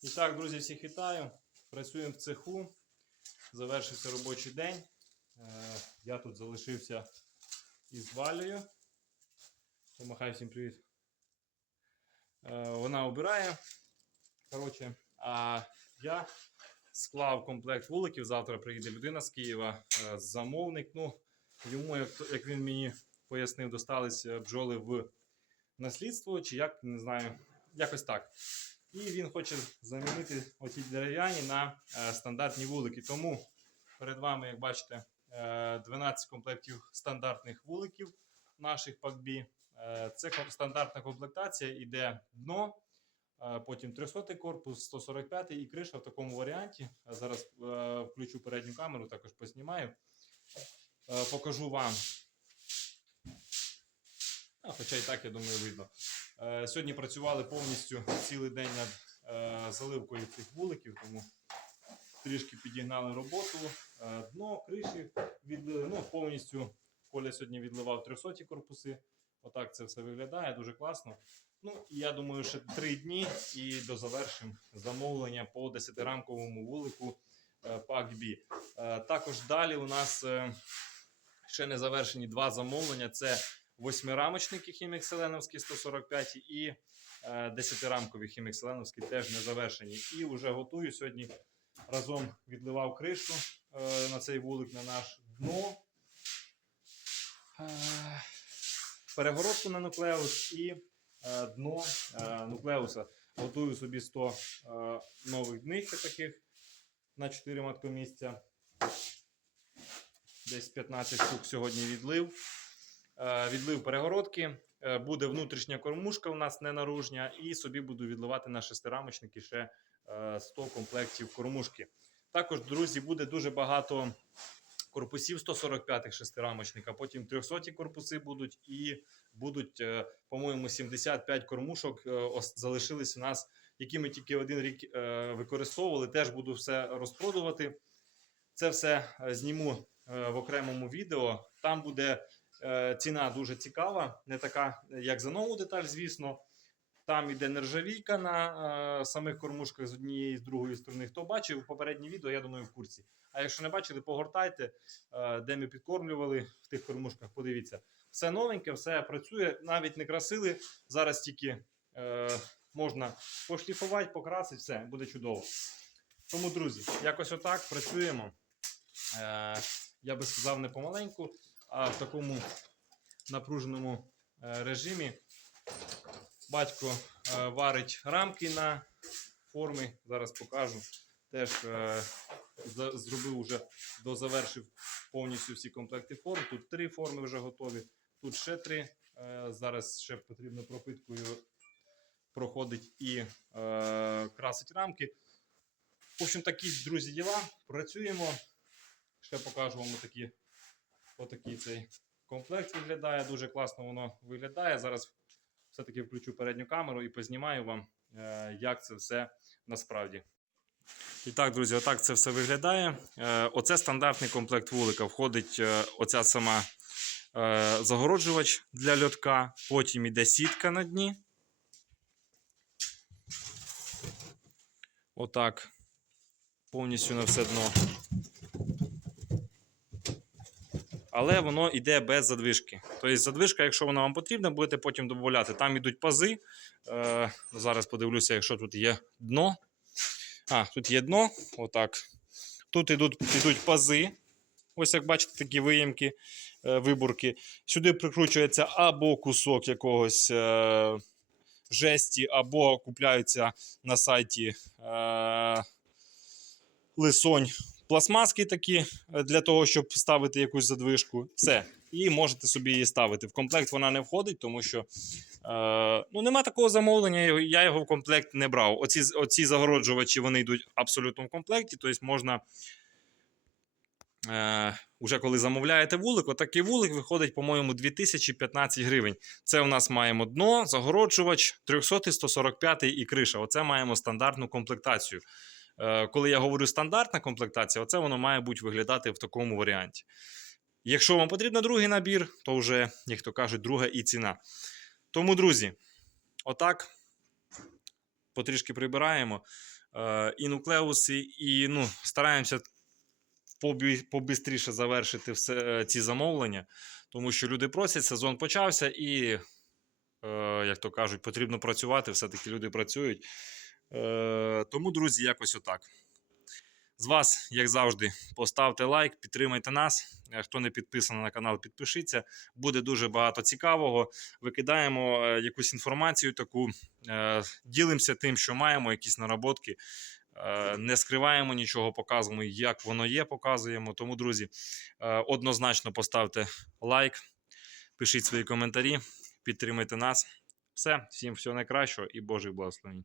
І так, друзі, всіх вітаю. Працюємо в цеху. Завершився робочий день. Е, Я тут залишився із Валею. Помахай всім привіт. Е, Вона обирає. Коротше, а я склав комплект вуликів. Завтра приїде людина з Києва, е, замовник. Ну, йому, як, він мені пояснив, достались бджоли в наслідство, чи як, не знаю, якось так. І він хоче замінити оці дерев'яні на е, стандартні вулики. Тому перед вами, як бачите, е, 12 комплектів стандартних вуликів наших PACB. Е, це стандартна комплектація, іде дно, е, потім 300 корпус, 145 і криша в такому варіанті. Е, Зараз е, включу передню камеру, також поснімаю. Е, покажу вам. Хоча і так, я думаю, видно. Е, Сьогодні працювали повністю цілий день над е, заливкою цих вуликів, тому трішки підігнали роботу. Е, Дно, криші відлили. Ну, повністю Коля сьогодні відливав 300 корпуси. Отак це все виглядає, дуже класно. Ну, і я думаю, ще три дні і дозавершимо замовлення по 10-рамковому вулику PAC-B. Також далі у нас ще не завершені два замовлення. Це восьмирамочники хімік Селеновський 145 і е, десятирамкові хімік Селеновський теж не завершені. І вже готую сьогодні разом відливав кришу е, на цей вулик на наш дно. Е, перегородку на нуклеус і дно нуклеуса. Готую собі 100 е, нових днища таких на 4 маткомісця. Десь 15 штук сьогодні відлив. Е, відлив перегородки. Е, Буде внутрішня кормушка у нас не наружня, і собі буду відливати на шестирамочники ще е, 100 комплектів кормушки. Також, друзі, буде дуже багато корпусів 145-х шестирамочника, потім 300 ті корпуси будуть, і будуть, е, по-моєму, 75 кормушок е, залишились у нас, які ми тільки один рік е, використовували. Теж буду все розпродувати. Це все е, зніму е, в окремому відео. Там буде е, ціна дуже цікава, не така, як за нову деталь, звісно. Там іде нержавійка на е, самих кормушках з однієї з другої сторони. Хто бачив попереднє відео, я думаю, в курсі. А якщо не бачили, погортайте, е, де ми підкормлювали в тих кормушках. Подивіться, все новеньке, все працює, навіть не красили. Зараз тільки е, можна пошліфувати, покрасити, все буде чудово. Тому, друзі, якось отак працюємо. Е, я би сказав, не помаленьку, а в такому напруженому е, режимі. Батько е, варить рамки на форми. Зараз покажу. Теж е, зробив уже, дозавершив повністю всі комплекти форм. Тут три форми вже готові, тут ще три. Зараз ще потрібно пропиткою проходить і красить рамки. В общем, такі, друзі, діла. Працюємо. Ще покажу вам отакі, отакий цей комплект виглядає. Дуже класно воно виглядає. Зараз все-таки включу передню камеру і познімаю вам, е, як це все насправді. І так, друзі, отак це все виглядає. Е, Оце стандартний комплект вулика. Входить е, оця сама загороджувач для льотка. Потім іде сітка на дні. Отак. Повністю на все дно. Але воно йде без задвижки. Тобто задвижка, якщо вона вам потрібна, будете потім додати. Там йдуть пази. Е, зараз подивлюся, якщо тут є дно. А, тут є дно. Отак. Тут йдуть, йдуть пази. Ось як бачите, такі виємки, е, виборки. Сюди прикручується або кусок якогось е, жесті, або купляються на сайті е, лисонь пластмаски такі е, для того, щоб ставити якусь задвижку. Все. І можете собі її ставити. В комплект вона не входить, тому що е, ну, нема такого замовлення, я його- в комплект не брав. Оці, оці загороджувачі вони йдуть абсолютно в комплекті, тобто можна. Е, уже коли замовляєте вулик, отакий вулик виходить, по-моєму, 2015 гривень. Це у нас маємо дно, загороджувач, 300, 145 і криша. Оце маємо стандартну комплектацію. Е, коли я говорю стандартна комплектація, оце воно має бути виглядати в такому варіанті. Якщо вам потрібен другий набір, то вже, як то кажуть, друга і ціна. Тому, друзі, отак потрішки прибираємо. Е, і нуклеуси, і ну, стараємося побистріше завершити все, е, ці замовлення, тому що люди просять, сезон почався, і, як то кажуть, потрібно працювати, все-таки люди працюють. Е, тому, друзі, якось отак. З вас, як завжди, поставте лайк, підтримайте нас. Е, Хто не підписаний на канал, підпишіться. Буде дуже багато цікавого. Викидаємо е, якусь інформацію таку, ділимося тим, що маємо, якісь наработки. Не скриваємо нічого, показуємо, як воно є, показуємо. Тому, друзі, однозначно поставте лайк, пишіть свої коментарі, підтримайте нас. Все, всім всього найкращого і Божих благословень.